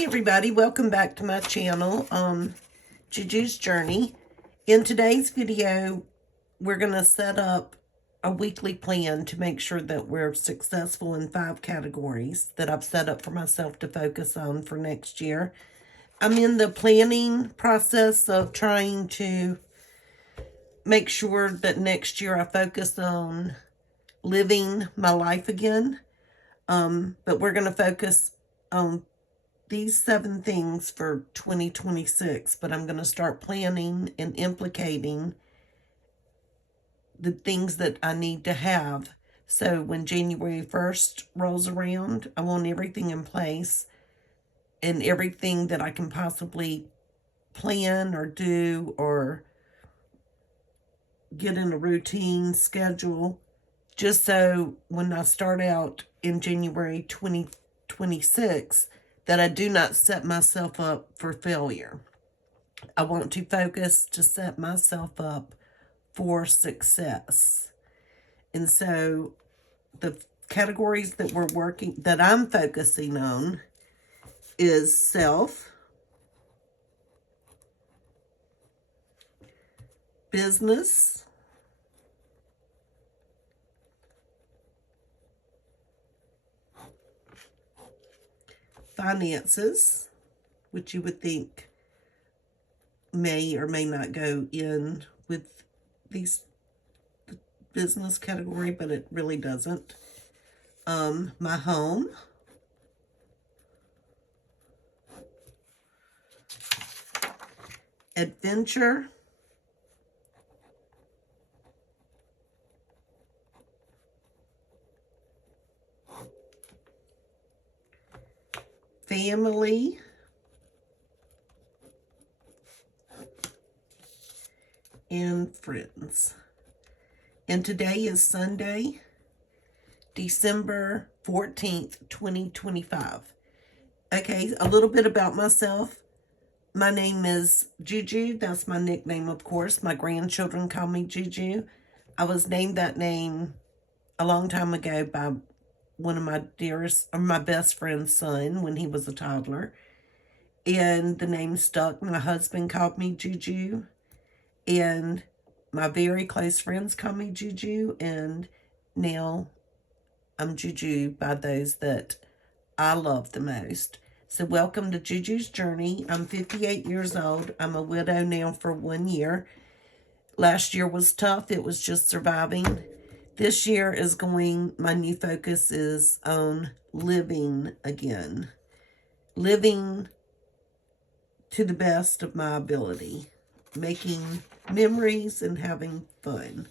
Hey everybody, welcome back to my channel, Juju's Journey. In today's video, we're going to set up a weekly plan to make sure that we're successful in 5 categories that I've set up for myself to focus on for next year. I'm in the planning process of trying to make sure that next year I focus on living my life again. But we're going to focus on these 7 things for 2026, but I'm going to start planning and implicating the things that I need to have. So when January 1st rolls around, I want everything in place and everything that I can possibly plan or do or get in a routine schedule, just so when I start out in January 2026, that I do not set myself up for failure. I want to focus to set myself up for success. And so the categories that I'm focusing on is self, business, finances, which you would think may or may not go in with these business category, but it really doesn't. My home, adventure, family, and friends. And today is Sunday, December 14th, 2025. Okay, a little bit about myself. My name is Juju. That's my nickname, of course. My grandchildren call me Juju. I was named that name a long time ago by one of my dearest, or my best friend's son when he was a toddler. And the name stuck. My husband called me Juju. And my very close friends call me Juju. And now I'm Juju by those that I love the most. So welcome to Juju's Journey. I'm 58 years old. I'm a widow now for 1 year. Last year was tough. It was just surviving. This year is my new focus is on living again. Living to the best of my ability. Making memories and having fun.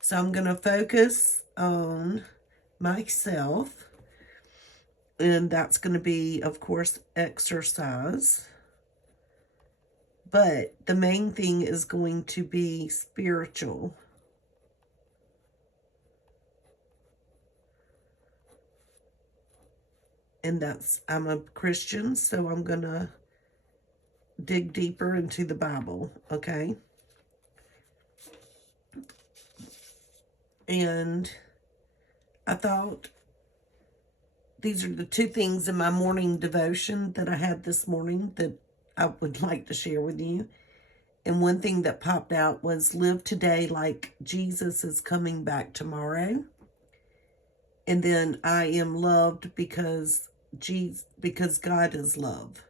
So I'm going to focus on myself. And that's going to be, of course, exercise. But the main thing is going to be spiritual. And I'm a Christian, so I'm going to dig deeper into the Bible, okay? And I thought these are the 2 things in my morning devotion that I had this morning that I would like to share with you. And one thing that popped out was live today like Jesus is coming back tomorrow. And then I am loved because God is love.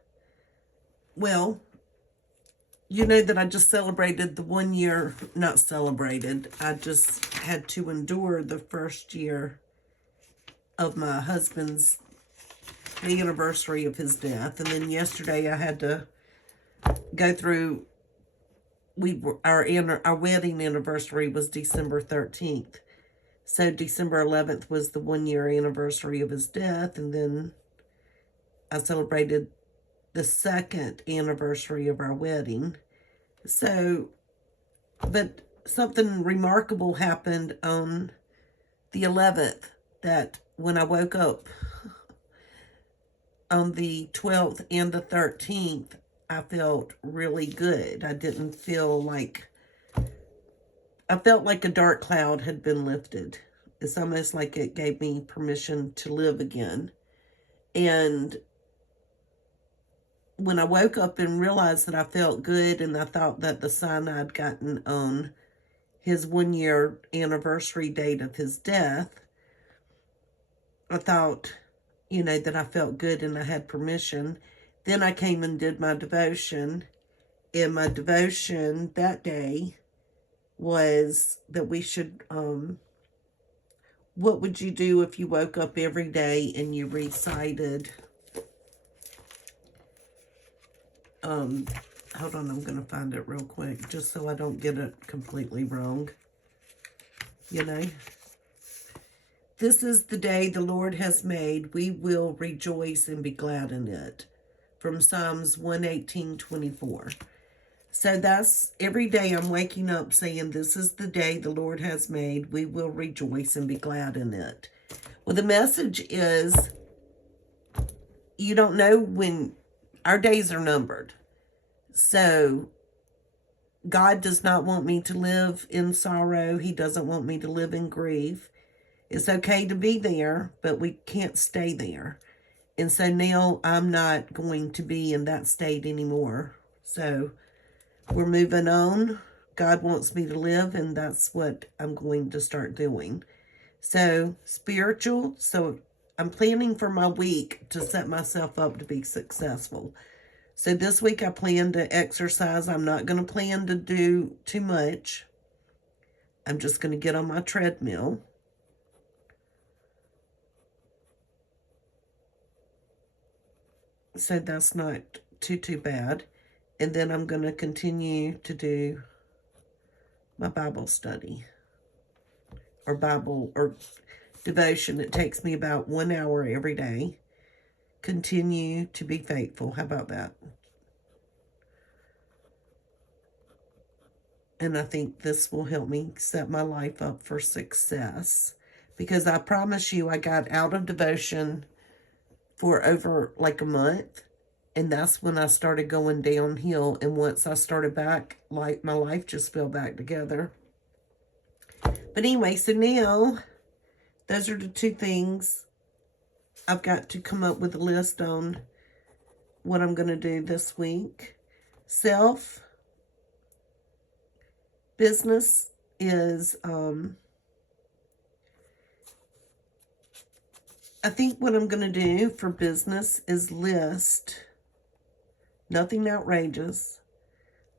Well, you know that I just celebrated the 1 year, not celebrated, I just had to endure the first year of my husband's, the anniversary of his death. And then yesterday I had to go through, our wedding anniversary was December 13th. So December 11th was the 1 year anniversary of his death. And then I celebrated the 2nd anniversary of our wedding. So, but something remarkable happened on the 11th, that when I woke up on the 12th and the 13th, I felt really good. I felt like a dark cloud had been lifted. It's almost like it gave me permission to live again. And when I woke up and realized that I felt good, and I thought that the sign I'd gotten on his 1 year anniversary date of his death, I thought, that I felt good and I had permission. Then I came and did my devotion. And my devotion that day was that we should, what would you do if you woke up every day and you recited, hold on, I'm going to find it real quick, just so I don't get it completely wrong. This is the day the Lord has made. We will rejoice and be glad in it. From Psalms 118:24. So that's every day I'm waking up saying, this is the day the Lord has made. We will rejoice and be glad in it. Well, the message is, you don't know when our days are numbered. So God does not want me to live in sorrow. He doesn't want me to live in grief. It's okay to be there, but we can't stay there. And so now I'm not going to be in that state anymore. So we're moving on. God wants me to live, and that's what I'm going to start doing. So spiritual. So I'm planning for my week to set myself up to be successful. So this week I plan to exercise. I'm not going to plan to do too much. I'm just going to get on my treadmill. So that's not too bad. And then I'm going to continue to do my Bible study or Bible or devotion. It takes me about 1 hour every day. Continue to be faithful. How about that? And I think this will help me set my life up for success. Because I promise you, I got out of devotion for over like a month. And that's when I started going downhill. And once I started back, like my life just fell back together. But anyway, so now, those are the two things. I've got to come up with a list on what I'm going to do this week. Self. Business is, I think what I'm going to do for business is list, nothing outrageous,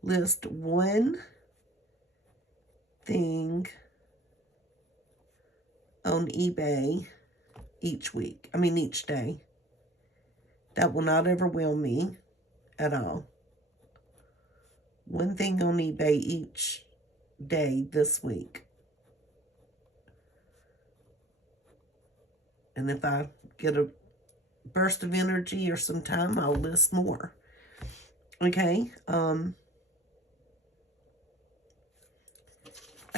list one thing on eBay each day. That will not overwhelm me at all. One thing on eBay each day this week. And if I get a burst of energy or some time, I'll list more. Okay. I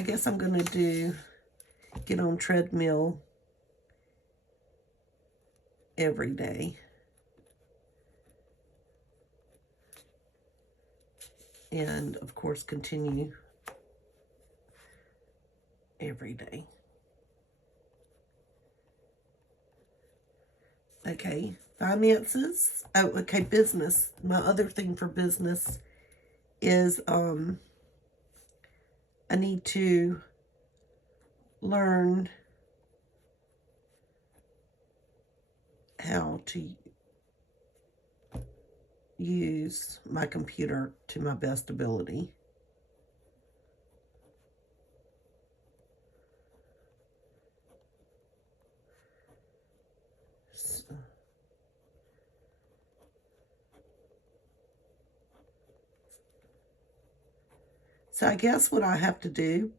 guess I'm going to get on treadmill every day. And, of course, continue every day. Okay, finances. Oh, okay, business. My other thing for business is I need to learn how to use my computer to my best ability. So I guess what I have to do,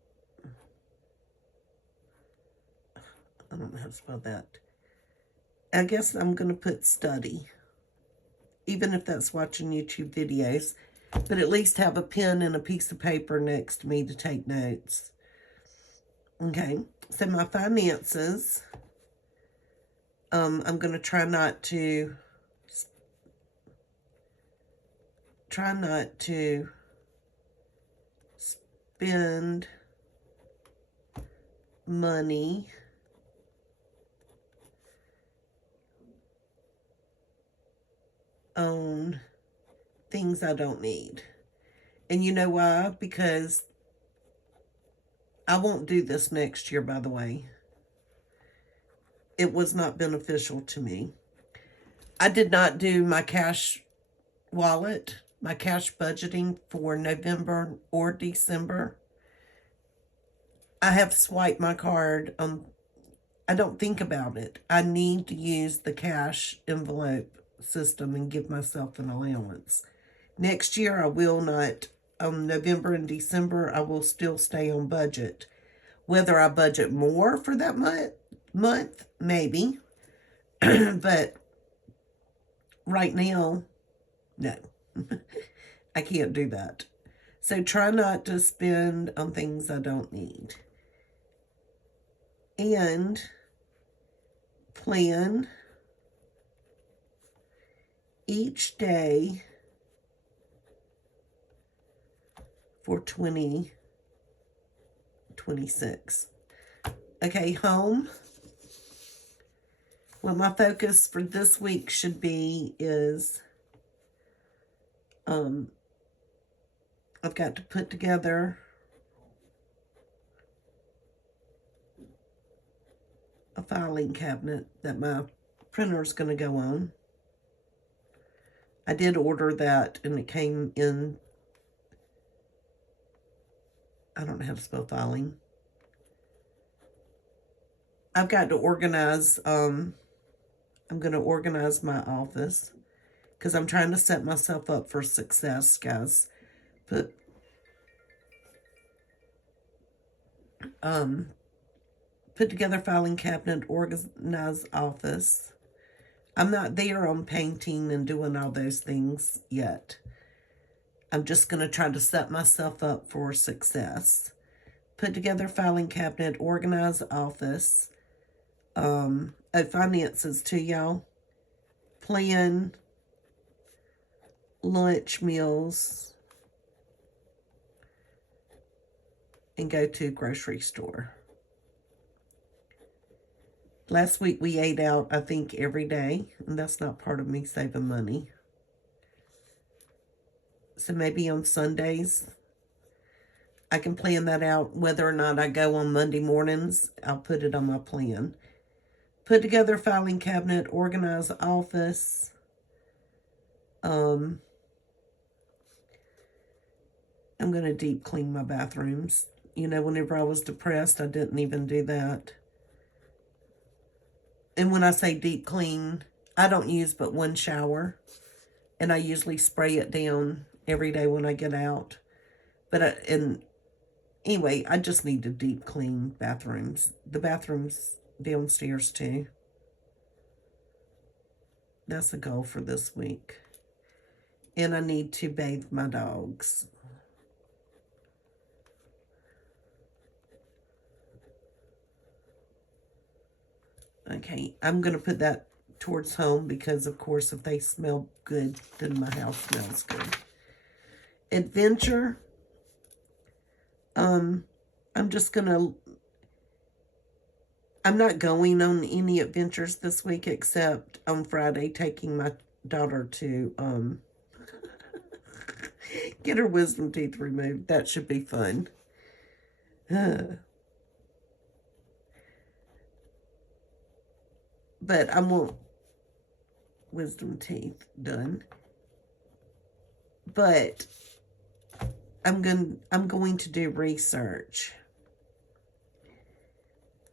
I don't know how to spell that. I guess I'm going to put study, even if that's watching YouTube videos, but at least have a pen and a piece of paper next to me to take notes. Okay, so my finances, I'm going to try not to spend money on things I don't need. And you know why? Because I won't do this next year, by the way. It was not beneficial to me. I did not do my cash wallet, my cash budgeting for November or December. I have swiped my card. I don't think about it. I need to use the cash envelope system and give myself an allowance. Next year, I will not. November and December, I will still stay on budget. Whether I budget more for that month, maybe. But right now, no. I can't do that. So try not to spend on things I don't need. And plan each day for 2026. Okay, home. What my focus for this week should be is I've got to put together a filing cabinet that my printer is going to go on. I did order that and it came in, I don't know how to spell filing. I've got to organize, I'm going to organize my office because I'm trying to set myself up for success, guys. Put together filing cabinet, organize office. I'm not there on painting and doing all those things yet. I'm just going to try to set myself up for success. Put together filing cabinet, organize office. Finances too, y'all. Plan lunch meals. And go to grocery store. Last week we ate out, I think, every day. And that's not part of me saving money. So maybe on Sundays, I can plan that out. Whether or not I go on Monday mornings, I'll put it on my plan. Put together filing cabinet, organize office. I'm going to deep clean my bathrooms. You know, whenever I was depressed, I didn't even do that. And when I say deep clean, I don't use but one shower. And I usually spray it down every day when I get out. But, anyway, I just need to deep clean bathrooms. The bathrooms downstairs, too. That's a goal for this week. And I need to bathe my dogs. Okay, I'm going to put that towards home because, of course, if they smell good, then my house smells good. Adventure. I'm just going to... I'm not going on any adventures this week except on Friday taking my daughter to get her wisdom teeth removed. That should be fun. But I want wisdom teeth done. But I'm going to do research.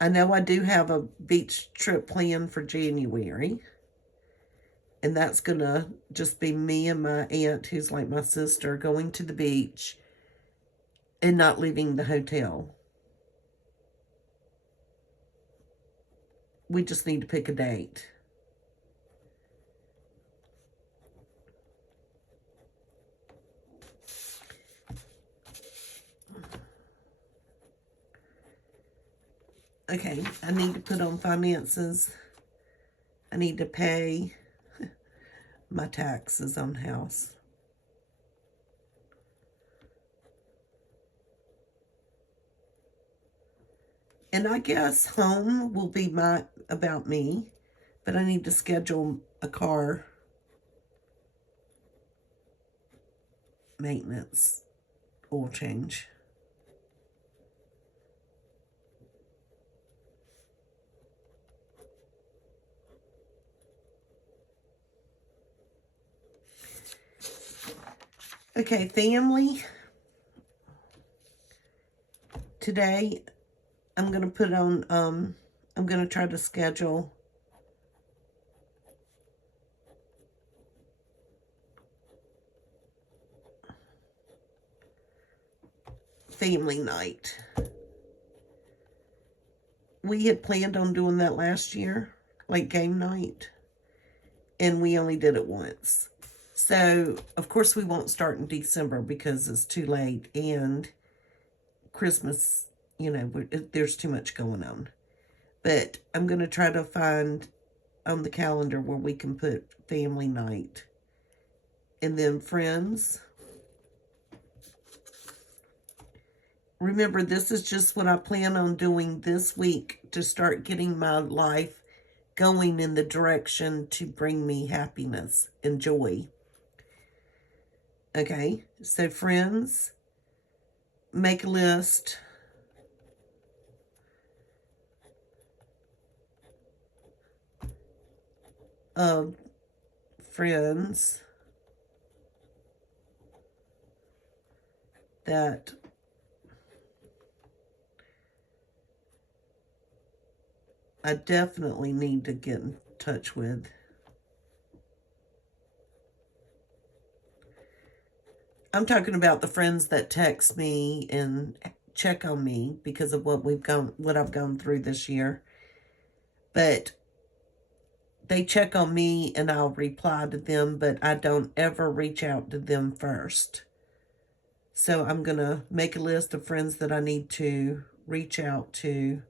I know I do have a beach trip planned for January. And that's going to just be me and my aunt, who's like my sister, going to the beach and not leaving the hotel. We just need to pick a date. Okay, I need to put on finances. I need to pay my taxes on house. And I guess home will be about me, but I need to schedule a car maintenance oil change. Okay, family. Today, I'm going to put on, I'm going to try to schedule family night. We had planned on doing that last year, like game night, and we only did it once. So, of course, we won't start in December because it's too late, and Christmas, you know, there's too much going on. But I'm going to try to find on the calendar where we can put family night. And then friends. Remember, this is just what I plan on doing this week to start getting my life going in the direction to bring me happiness and joy. Okay, so friends, make a list. Of friends that I definitely need to get in touch with. I'm talking about the friends that text me and check on me because of what I've gone through this year. But they check on me and I'll reply to them, but I don't ever reach out to them first. So I'm going to make a list of friends that I need to reach out to.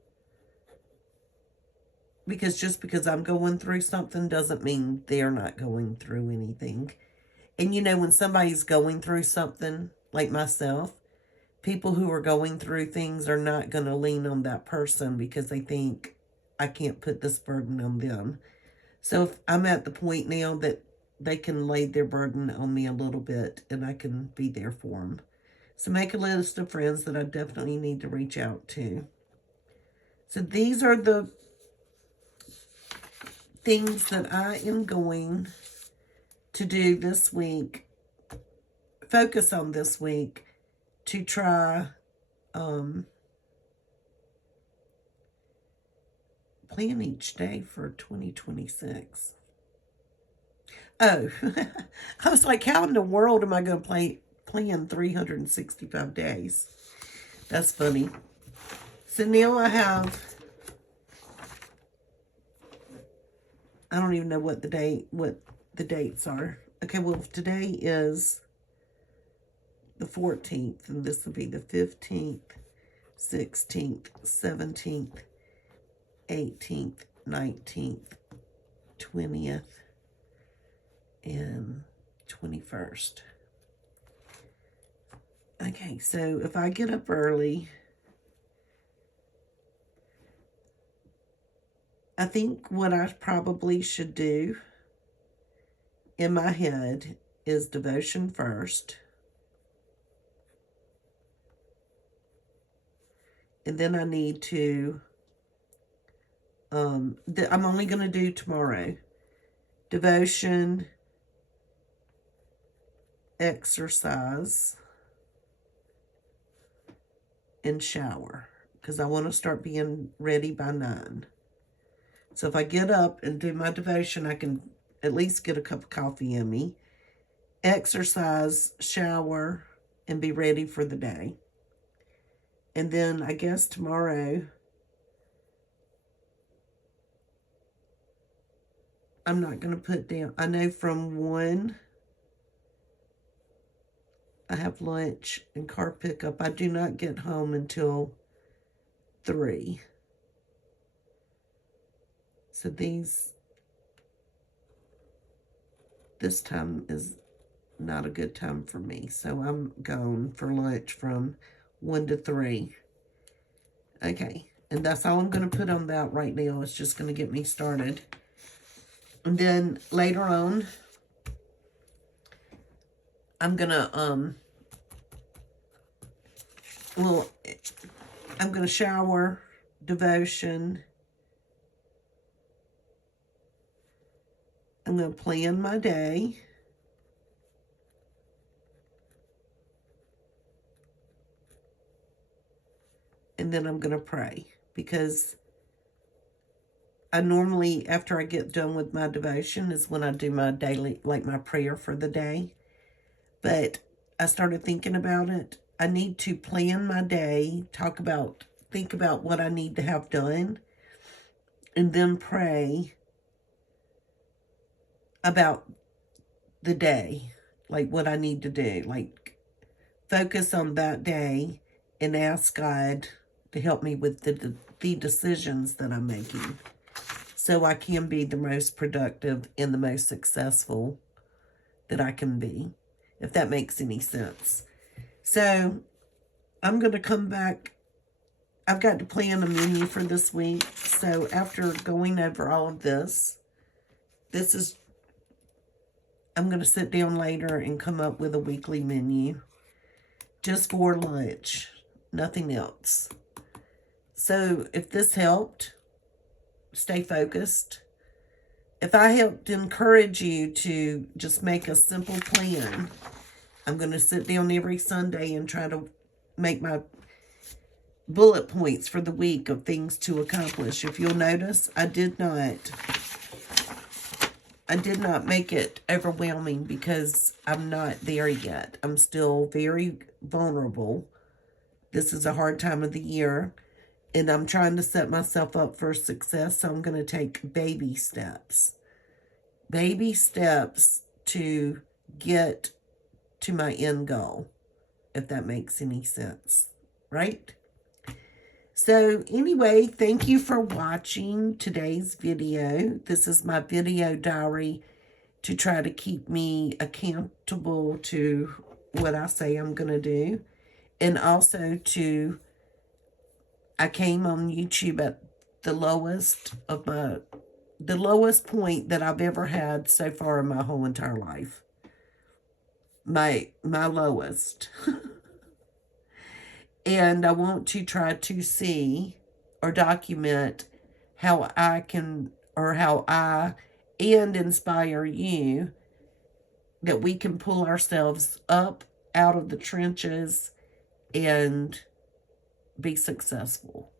Because just because I'm going through something doesn't mean they're not going through anything. And you know, when somebody's going through something, like myself, people who are going through things are not going to lean on that person because they think, I can't put this burden on them. So if I'm at the point now that they can lay their burden on me a little bit and I can be there for them. So make a list of friends that I definitely need to reach out to. So these are the things that I am going to do this week, focus on this week to try plan each day for 2026. Oh, I was like, how in the world am I going to plan 365 days? That's funny. So now I have, I don't even know what the dates are. Okay, well, today is the 14th, and this will be the 15th, 16th, 17th, 18th, 19th, 20th, and 21st. Okay, so if I get up early, I think what I probably should do in my head is devotion first. And then I need to, I'm only going to do tomorrow. Devotion, exercise, and shower. Because I want to start being ready by 9. So if I get up and do my devotion, I can at least get a cup of coffee in me. Exercise, shower, and be ready for the day. And then I guess tomorrow, I'm not going to put down, I know from 1, I have lunch and car pickup. I do not get home until 3. So this time is not a good time for me. So I'm gone for lunch from 1 to 3. Okay, and that's all I'm going to put on that right now. It's just going to get me started. And then later on, I'm gonna shower, devotion. I'm gonna plan my day. And then I'm gonna pray, because I normally, after I get done with my devotion, is when I do my daily, like my prayer for the day. But I started thinking about it. I need to plan my day, think about what I need to have done, and then pray about the day, like what I need to do, like focus on that day and ask God to help me with the decisions that I'm making, so I can be the most productive and the most successful that I can be, if that makes any sense. So I'm going to come back. I've got to plan a menu for this week. So after going over all of this, I'm going to sit down later and come up with a weekly menu just for lunch, nothing else. So if this helped, stay focused. If I helped encourage you to just make a simple plan, I'm going to sit down every Sunday and try to make my bullet points for the week of things to accomplish. If you'll notice, I did not make it overwhelming, because I'm not there yet. I'm still very vulnerable. This is a hard time of the year, and I'm trying to set myself up for success, so I'm going to take baby steps. Baby steps to get to my end goal, if that makes any sense, right? So anyway, thank you for watching today's video. This is my video diary to try to keep me accountable to what I say I'm going to do. And also I came on YouTube at the lowest point that I've ever had so far in my whole entire life. My lowest. And I want to try to see or document how I and inspire you that we can pull ourselves up out of the trenches and be successful.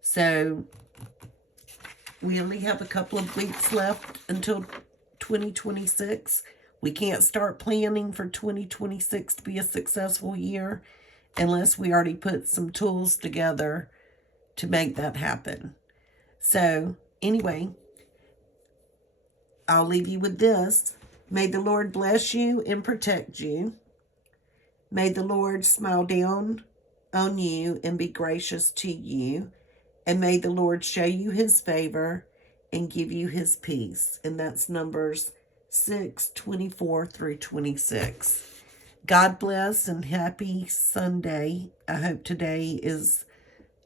So we only have a couple of weeks left until 2026. We can't start planning for 2026 to be a successful year unless we already put some tools together to make that happen. So anyway, I'll leave you with this. May the Lord bless you and protect you. May the Lord smile down on you and be gracious to you. And may the Lord show you his favor and give you his peace. And that's Numbers 6:24 through 26. God bless and happy Sunday. I hope today is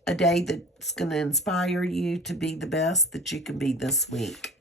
a day that's going to inspire you to be the best that you can be this week.